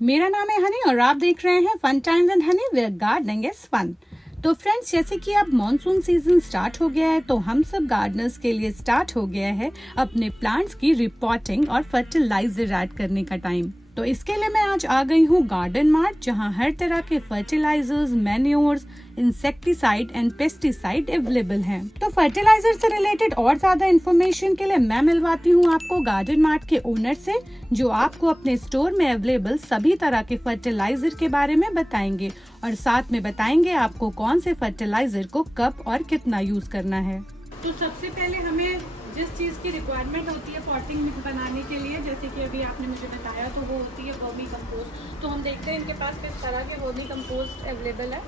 मेरा नाम है हनी और आप देख रहे हैं fun times and honey where gardening is fun. तो फ्रेंड्स, जैसे कि अब मॉनसून सीजन स्टार्ट हो गया है तो हम सब गार्डनर्स के लिए स्टार्ट हो गया है अपने प्लांट्स की रिपोर्टिंग और फर्टिलाइजर ऐड करने का टाइम। तो इसके लिए मैं आज आ गई हूँ गार्डन मार्ट, जहाँ हर तरह के fertilizers, manures, insecticide and pesticide available हैं। तो फर्टिलाइजर से रिलेटेड और ज्यादा इन्फॉर्मेशन के लिए मैं मिलवाती हूँ आपको गार्डन मार्ट के ओनर से, जो आपको अपने स्टोर में अवेलेबल सभी तरह के फर्टिलाइजर के बारे में बताएंगे और साथ में बताएंगे आपको कौन से फर्टिलाइजर को कब और कितना यूज करना है। तो सबसे पहले हमें जिस चीज़ की रिक्वायरमेंट होती है पॉटिंग मिक्स बनाने के लिए, जैसे कि अभी आपने मुझे बताया, तो वो होती है वर्मी कंपोस्ट। तो हम देखते हैं इनके पास किस तरह के वर्मी कंपोस्ट अवेलेबल है।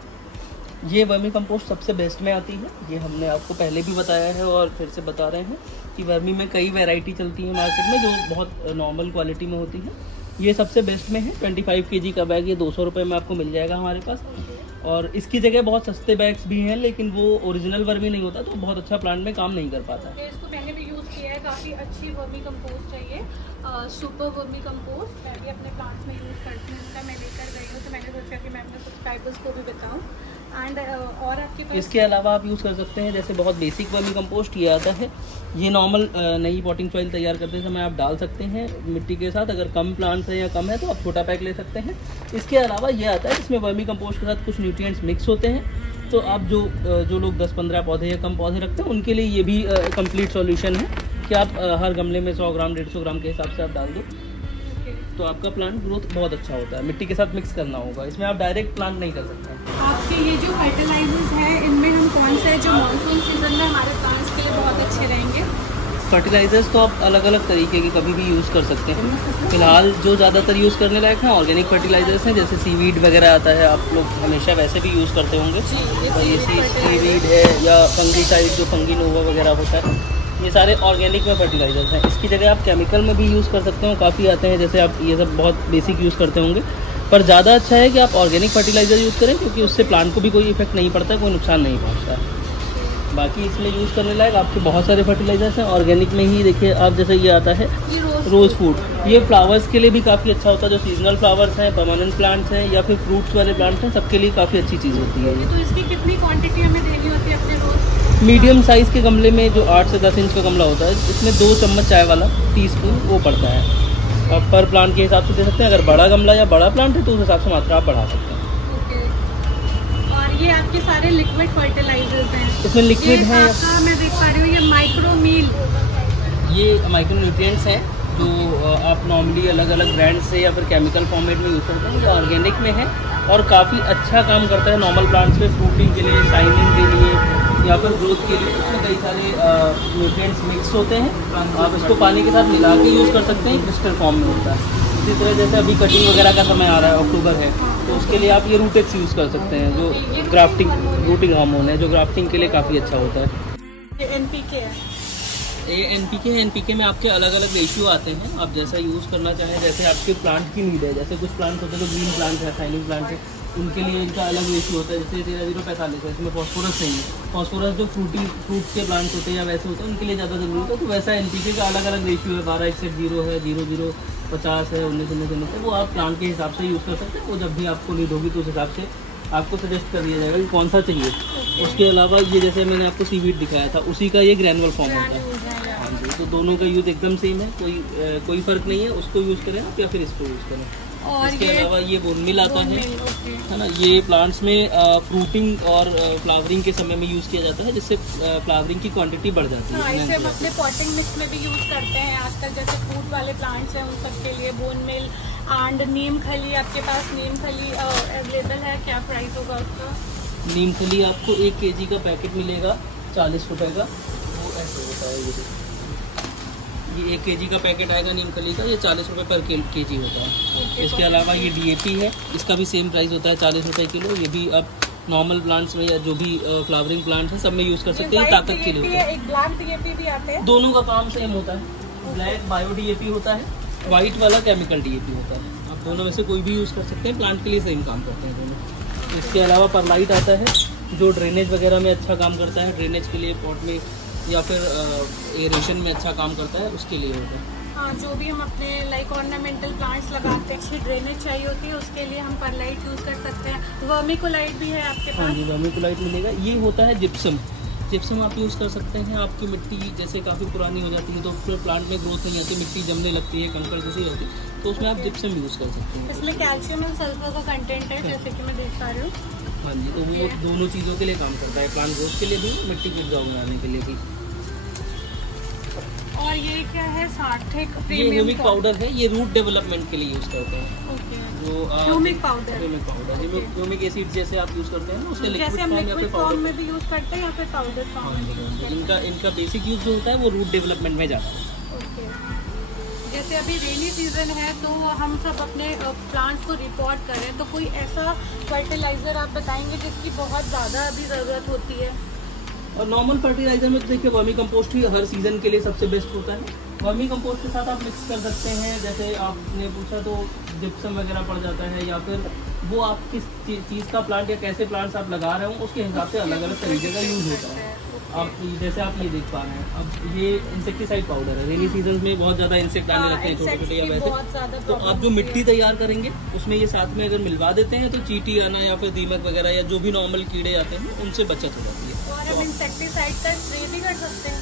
ये वर्मी कंपोस्ट सबसे बेस्ट में आती है। ये हमने आपको पहले भी बताया है और फिर से बता रहे हैं कि वर्मी में कई वैरायटी चलती है मार्केट में जो बहुत नॉर्मल क्वालिटी में होती है। ये सबसे बेस्ट में है। 25 kg का बैग ये 200 रुपये में आपको मिल जाएगा हमारे पास। और इसकी जगह बहुत सस्ते बैग्स भी हैं, लेकिन वो ओरिजिनल वर्मी नहीं होता तो बहुत अच्छा प्लांट में काम नहीं कर पाता। इसको मैंने भी यूज़ किया है, काफ़ी अच्छी वर्मी कंपोस्ट है ये, सुपर वर्मी कंपोस्ट। मैं भी अपने प्लांट्स में यूज़ करती हूँ इसका, मैं लेकर गई हूँ तो मैंने सोचा कि मैं अपने सब्सक्राइबर्स को भी बताऊँ। एंड और आपके पास इसके अलावा आप यूज़ कर सकते हैं जैसे बहुत बेसिक वर्मी कंपोस्ट ये आता है। ये नॉर्मल नई पॉटिंग सॉइल तैयार करते समय आप डाल सकते हैं मिट्टी के साथ। अगर कम प्लांट्स है या कम है तो आप छोटा पैक ले सकते हैं। इसके अलावा ये आता है इसमें वर्मी कंपोस्ट के साथ कुछ न्यूट्रिएंट्स मिक्स होते हैं। तो आप जो लोग 10-15 पौधे या कम पौधे रखते हैं उनके लिए ये भी कंप्लीट सॉल्यूशन है कि आप हर गमले में 100 ग्राम 150 ग्राम के हिसाब से आप डाल दो तो आपका प्लांट ग्रोथ बहुत अच्छा होता है। मिट्टी के साथ मिक्स करना होगा, इसमें आप डायरेक्ट प्लांट नहीं कर सकते। आपके ये जो फर्टिलाइजर्स हैं इनमें हम कौन से जो मानसून सीजन में हमारे प्लांट्स के लिए बहुत अच्छे रहेंगे? फर्टिलाइजर्स तो आप अलग अलग तरीके के कभी भी यूज़ कर सकते हैं। फिलहाल जो ज़्यादातर यूज़ करने लायक हैं ऑर्गेनिक फर्टिलाइजर्स हैं, जैसे सीवीड वगैरह आता है, आप लोग हमेशा वैसे भी यूज़ करते होंगे। ये सीवीड है या फंगीसाइड जो फंगीनोवा वगैरह होता है, ये सारे ऑर्गेनिक में फर्टिलाइजर्स हैं। इसकी जगह आप केमिकल में भी यूज़ कर सकते हो, काफ़ी आते हैं। जैसे आप ये सब बहुत बेसिक यूज़ करते होंगे, पर ज़्यादा अच्छा है कि आप ऑर्गेनिक फर्टिलाइज़र यूज़ करें, क्योंकि उससे प्लांट को भी कोई इफेक्ट नहीं पड़ता है, कोई नुकसान नहीं पहुँचता है। बाकी इसमें यूज़ करने लायक आपके बहुत सारे फर्टिलाइजर्स हैं ऑर्गेनिक में ही। देखिए आप, जैसे ये आता है रोज़ फूड, ये फ्लावर्स के लिए भी काफ़ी अच्छा होता है। जो सीजनल फ्लावर्स हैं, परमानेंट प्लांट्स हैं या फिर फ्रूट्स वाले प्लांट्स हैं, सबके लिए काफ़ी अच्छी चीज़ होती है। तो इसकी कितनी क्वांटिटी हमें देनी होती है अपने रोज़? मीडियम साइज़ के गमले में जो 8 से 10 इंच का गमला होता है, इसमें 2 चम्मच चाय वाला टीस्पून वो पड़ता है। आप पर प्लांट के हिसाब से दे सकते हैं। अगर बड़ा गमला या बड़ा प्लांट है तो उस हिसाब से मात्रा आप बढ़ा सकते हैं। ये आपके सारे लिक्विड फर्टिलाइजर्स हैं। इसमें लिक्विड है, मैं देख पा रही हूँ ये माइक्रोमील, ये माइक्रो न्यूट्रिएंट्स हैं जो आप नॉर्मली अलग अलग ब्रांड से या फिर केमिकल फॉर्मेट में यूज़ करते हैं। जो ऑर्गेनिक में है और काफ़ी अच्छा काम करता है नॉर्मल प्लांट्स में, फ्रूटिंग के लिए, शाइनिंग के लिए या फिर ग्रोथ के लिए। इसमें कई सारे न्यूट्रिएंट्स मिक्स होते हैं। आप इसको पानी के साथ मिला के यूज़ कर सकते हैं, क्रिस्टल फॉर्म में होता है। इसी तरह जैसे अभी कटिंग वगैरह का समय आ रहा है, अक्टूबर है, तो उसके लिए आप ये रूटेक्स यूज़ कर सकते हैं, जो रूटिंग हार्मोन है, जो ग्राफ्टिंग के लिए काफ़ी अच्छा होता है। ये एनपीके है। ये एनपीके में आपके अलग अलग रेशियो आते हैं। आप जैसा यूज़ करना चाहें, जैसे आपके प्लांट की नीड है। जैसे कुछ प्लांट होते हैं जो ग्रीन प्लांट है, शाइनिंग प्लांट है, उनके लिए इनका अलग रेशियो होता है। जैसे 13-0-45 है, इसमें फॉस्फोरस नहीं है। फॉस्फोरस जो फ्रूट्स के प्लांट्स होते हैं या वैसे होते हैं, उनके लिए ज़्यादा जरूरी होता है। तो वैसा एनपीके का अलग अलग रेशियो है। 12:1:0 है, 0:0:50 है, 19:19 है। वो आप प्लांट के हिसाब से यूज़ कर सकते हैं। वो जब भी आपको नीड होगी तो उस हिसाब से आपको सजेस्ट कर दिया जाएगा कि कौन सा चाहिए। उसके अलावा ये जैसे मैंने आपको सीवीड दिखाया था, उसी का ये ग्रैनुअल फॉर्म होता है। हाँ जी, तो दोनों का यूज़ एकदम सेम है, कोई फ़र्क नहीं है। उसको यूज़ करें आप या फिर इसको यूज़ करें। और इसके अलावा ये बोनमिल आता है ना। ये प्लांट्स में फ्रूटिंग और फ्लावरिंग के समय में यूज़ किया जाता है, जिससे फ्लावरिंग की क्वांटिटी बढ़ जाती है। इसे हम अपने पॉटिंग मिक्स में भी यूज़ करते हैं आजकल। जैसे फ्रूट वाले प्लांट्स हैं उन सब के लिए बोनमिल एंड नीम खली। आपके पास नीम खली अवेलेबल है, क्या प्राइस होगा उसका? नीम खली आपको 1 kg का पैकेट मिलेगा 40 रुपये का। वो ऐसे होता है, ये 1 kg का पैकेट आएगा नीम खली का, ये 40 रुपये पर kg होता है। इसके अलावा ये DAP है, इसका भी सेम प्राइस होता है 40 रुपये किलो। ये भी आप नॉर्मल प्लांट्स में या जो भी फ्लावरिंग प्लांट है सब में यूज़ कर सकते हैं। ताकत के लिए होता है। एक ब्लैक DAP भी आते हैं, दोनों का काम सेम होता है। ब्लैक बायो DAP होता है, वाइट वाला केमिकल DAP होता है। आप दोनों में से कोई भी यूज़ कर सकते हैं, प्लांट के लिए सेम काम करते हैं दोनों। इसके अलावा परलाइट आता है जो ड्रेनेज वगैरह में अच्छा काम करता है, ड्रेनेज के लिए पॉट में या फिर एरेशन में अच्छा काम करता है, उसके लिए होता है। जो भी हम अपने लाइक ऑर्नामेंटल प्लांट्स लगाते हैं, अच्छी ड्रेनेज चाहिए होती है, उसके लिए हम परलाइट यूज कर सकते हैं। वर्मिकुलाइट भी है आपके पास? हाँ जी, वर्मिकुलाइट मिलेगा। ये होता है जिप्सम। जिप्सम आप यूज़ कर सकते हैं। आपकी मिट्टी जैसे काफ़ी पुरानी हो जाती है तो फिर प्लांट में ग्रोथ नहीं आती, मिट्टी जमने लगती है, कंकड़ जैसी रहती है, तो उसमें आप जिप्सम यूज़ कर सकते हैं। इसमें कैल्शियम और सल्फर का कंटेंट है, जैसे कि मैं देख पा रही हूँ। हाँ जी, तो वो दोनों चीज़ों के लिए काम करता है, प्लांट ग्रोथ के लिए भी, मिट्टी के उपजाऊ बनाने के लिए भी। और ये क्या है? सार्थक ये ह्यूमिक पाउडर है, ये रूट डेवलपमेंट के लिए यूज़ करते हैं। ह्यूमिक पाउडर, ह्यूमिक एसिड जैसे आप यूज़ करते हैं उसके जैसे हम लिक्विड फॉर्म में भी यूज करते हैं या फिर पाउडर फॉर्म में भी यूज करते हैं। इनका बेसिक यूज जो होता है वो रूट डेवलपमेंट में जाता है। जैसे अभी रेनी सीजन है तो हम सब अपने प्लांट्स को रिपोर्ट करें, तो कोई ऐसा फर्टिलाइजर आप बताएंगे जिसकी बहुत ज़्यादा अभी ज़रूरत होती है? और नॉर्मल फर्टिलाइजर में तो देखिए वर्मी कंपोस्ट ही हर सीजन के लिए सबसे बेस्ट होता है। वर्मी कंपोस्ट के साथ आप मिक्स कर सकते हैं, जैसे आपने पूछा तो जिप्सम वगैरह पड़ जाता है, या फिर वो आप किस चीज़ का प्लांट या कैसे प्लांट्स आप लगा रहे हो उसके हिसाब से अलग अलग तरीके का यूज़ होता है। आप जैसे आप ये देख पा रहे हैं, अब ये इंसेक्टिसाइड पाउडर है। रेनी सीजन में बहुत ज़्यादा इंसेक्ट आने लगते हैं, छोटे छोटे या वैसे, तो आप जो मिट्टी तैयार करेंगे उसमें ये साथ में अगर मिलवा देते हैं तो चींटी आना या फिर दीमक वगैरह या जो भी नॉर्मल कीड़े आते हैं उनसे बचत हो जाती है। और हम इंसेक्टिसाइड का स्प्रे भी कर सकते हैं?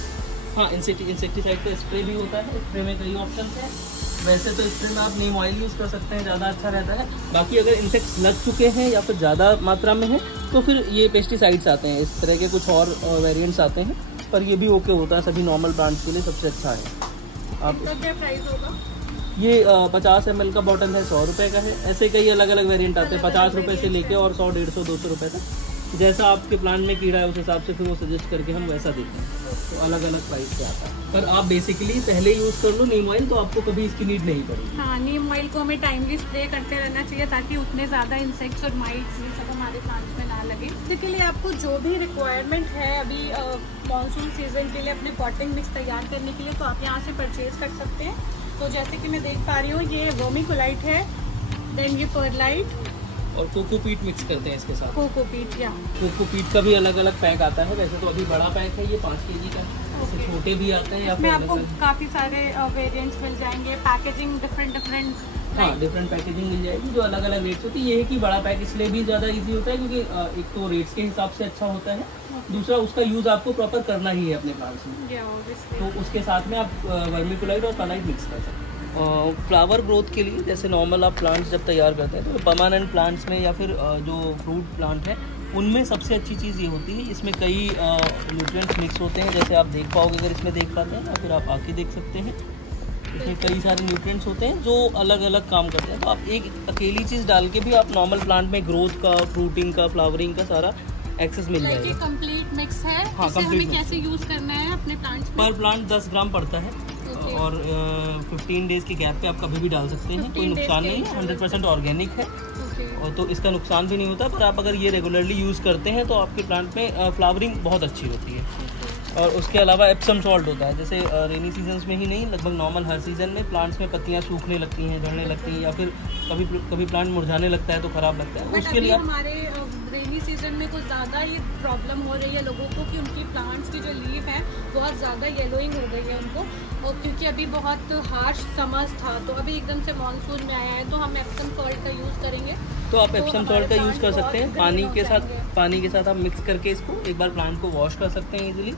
हाँ, इंसेक्टिसाइड का स्प्रे भी होता है। स्प्रे में कई ऑप्शन है। वैसे तो स्प्रे में आप नीम ऑयल यूज़ कर सकते हैं, ज़्यादा अच्छा रहता है। बाकी अगर इंसेक्ट्स लग चुके हैं या फिर ज़्यादा मात्रा में है तो फिर ये पेस्टिसाइड्स आते हैं, इस तरह के कुछ और वेरिएंट्स आते हैं, पर ये भी ओके होता है, सभी नॉर्मल प्लांट्स के लिए सबसे अच्छा है। आप क्या प्राइस होगा? ये 50 ml का बॉटल है, 100 रुपये का है। ऐसे कई अलग अलग वेरिएंट आते हैं, 50 रुपये से लेके और 100, 150, 200 रुपये तक। जैसा आपके प्लांट में कीड़ा है उस हिसाब से फिर वो सजेस्ट करके हम वैसा देते हैं, तो अलग अलग प्राइस पे आता है। पर आप बेसिकली पहले यूज़ कर लो नीम ऑयल, तो आपको कभी इसकी नीड नहीं पड़ेगी। हाँ, नीम ऑयल को हमें टाइमली स्प्रे करते रहना चाहिए ताकि उतने ज़्यादा इंसेक्ट्स और माइट्स ये सब हमारे प्लांट्स में ना लगे। इसके लिए आपको जो भी रिक्वायरमेंट है अभी मानसून सीजन के लिए अपने पॉटिंग मिक्स तैयार करने के लिए, तो आप यहाँ से परचेज कर सकते हैं। तो जैसे कि मैं देख पा रही हूँ ये वर्मिकुलाइट है, देन ये परलाइट और कोकोपीट मिक्स करते हैं इसके साथ। कोकोपीट, या कोकोपीट का भी अलग अलग पैक आता है। वैसे तो अभी बड़ा पैक है ये 5 kg का, इससे छोटे भी आते हैं। इसमें आपको काफ़ी सारे वेरिएंट्स मिल जाएंगे, पैकेजिंग डिफरेंट हाँ, डिफरेंट पैकेजिंग मिल जाएगी जो अलग अलग रेट्स होती है। ये है कि बड़ा पैक इसलिए भी ज़्यादा इजी होता है क्योंकि एक तो रेट्स के हिसाब से अच्छा होता है, दूसरा उसका यूज़ आपको प्रॉपर करना ही है अपने प्लांट्स में, तो उसके साथ में आप वर्मिकुलाइट और परलाइट मिक्स कर सकते हैं। फ्लावर ग्रोथ के लिए जैसे नॉर्मल आप प्लांट्स जब तैयार करते हैं तो परमानेंट प्लांट्स में या फिर जो फ्रूट प्लांट है उनमें सबसे अच्छी चीज़ ये होती है, इसमें कई न्यूट्रिएंट्स मिक्स होते हैं, जैसे आप देख पाओगे अगर इसमें देख पाते हैं या फिर आप आके देख सकते हैं। इसमें कई सारे न्यूट्रिएंट्स होते हैं जो अलग अलग काम करते हैं, तो आप एक अकेली चीज़ डाल के भी आप नॉर्मल प्लांट में ग्रोथ का, फ्रूटिंग का, फ्लावरिंग का सारा एक्सेस मिल जाएगा। ये कंप्लीट मिक्स है। हाँ, इसे हमें कैसे यूज़ करना है अपने प्लांट्स में? पर प्लांट 10 ग्राम पड़ता है और 15 डेज के गैप पे आप कभी भी डाल सकते हैं, कोई नुकसान नहीं है, 100% ऑर्गेनिक है और तो इसका नुकसान भी नहीं होता। पर आप अगर ये रेगुलरली यूज़ करते हैं तो आपके प्लांट में फ्लावरिंग बहुत अच्छी होती है। और उसके अलावा एप्सम सॉल्ट होता है, जैसे रेनी सीजन्स में ही नहीं, लगभग नॉर्मल हर सीज़न में प्लांट्स में पत्तियां सूखने लगती हैं, झड़ने लगती हैं, या फिर कभी प्लांट मुरझाने लगता है तो ख़राब लगता है, उसके लिए हमारे रेनी सीजन में कुछ ज़्यादा ये प्रॉब्लम हो रही है लोगों को कि उनकी प्लांट्स की जो लीफ है बहुत ज़्यादा येलोइंग हो गई है उनको, और क्योंकि अभी बहुत हार्श समर्स था तो अभी एकदम से मानसून में आया है, तो हम एप्सम सॉल्ट का यूज़ करेंगे। तो आप एप्सम सॉल्ट का यूज़ कर सकते हैं, पानी के साथ आप मिक्स करके इसको एक बार प्लांट को वॉश कर सकते हैं इजीली।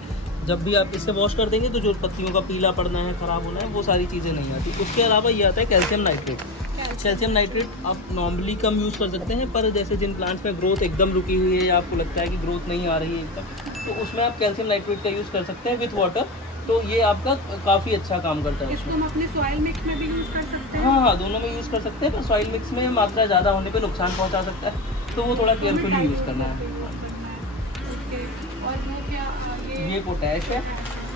जब भी आप इससे वॉश कर देंगे तो जो पत्तियों का पीला पड़ना है, ख़राब होना है, वो सारी चीज़ें नहीं आती। उसके अलावा ये आता है कैल्शियम नाइट्रेट। कैल्शियम नाइट्रेट आप नॉर्मली कम यूज़ कर सकते हैं, पर जैसे जिन प्लांट्स में ग्रोथ एकदम रुकी हुई है या आपको लगता है कि ग्रोथ नहीं आ रही है एकदम, तो उसमें आप कैल्शियम नाइट्रेट का यूज़ कर सकते हैं विथ वाटर, तो ये आपका काफ़ी अच्छा काम करता है। इसको हम अपने सॉइल मिक्स में भी यूज़ कर सकते हैं? हाँ, दोनों में यूज़ कर सकते हैं, पर सॉइल मिक्स में मात्रा ज़्यादा होने पर नुकसान पहुँचा सकता है, तो वो थोड़ा केयरफुली यूज़ करना है। ये पोटैश है।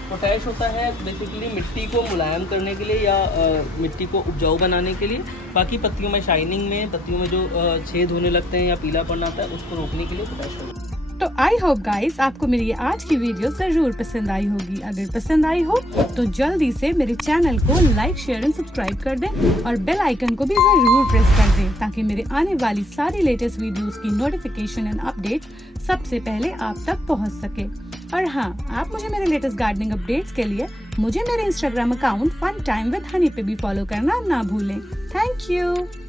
पोटैश होता है बेसिकली मिट्टी को मुलायम करने के लिए या मिट्टी को उपजाऊ बनाने के लिए, बाकी पत्तियों में शाइनिंग में, पत्तियों में जो छेद होने लगते हैं या पीलापन आता है उसको रोकने के लिए पोटैश होता है। तो आई होप गाइस आपको मेरी आज की वीडियो जरूर पसंद आई होगी। अगर पसंद आई हो तो जल्दी से मेरे चैनल को लाइक, शेयर एंड सब्सक्राइब कर दें और बेल आइकन को भी जरूर प्रेस कर दें ताकि मेरे आने वाली सारी लेटेस्ट वीडियोस की नोटिफिकेशन एंड अपडेट सबसे पहले आप तक पहुंच सके। और हाँ, आप मुझे मेरे लेटेस्ट गार्डनिंग अपडेट्स के लिए मुझे मेरे Instagram account fun time with honey पे भी फॉलो करना ना भूलें। Thank you.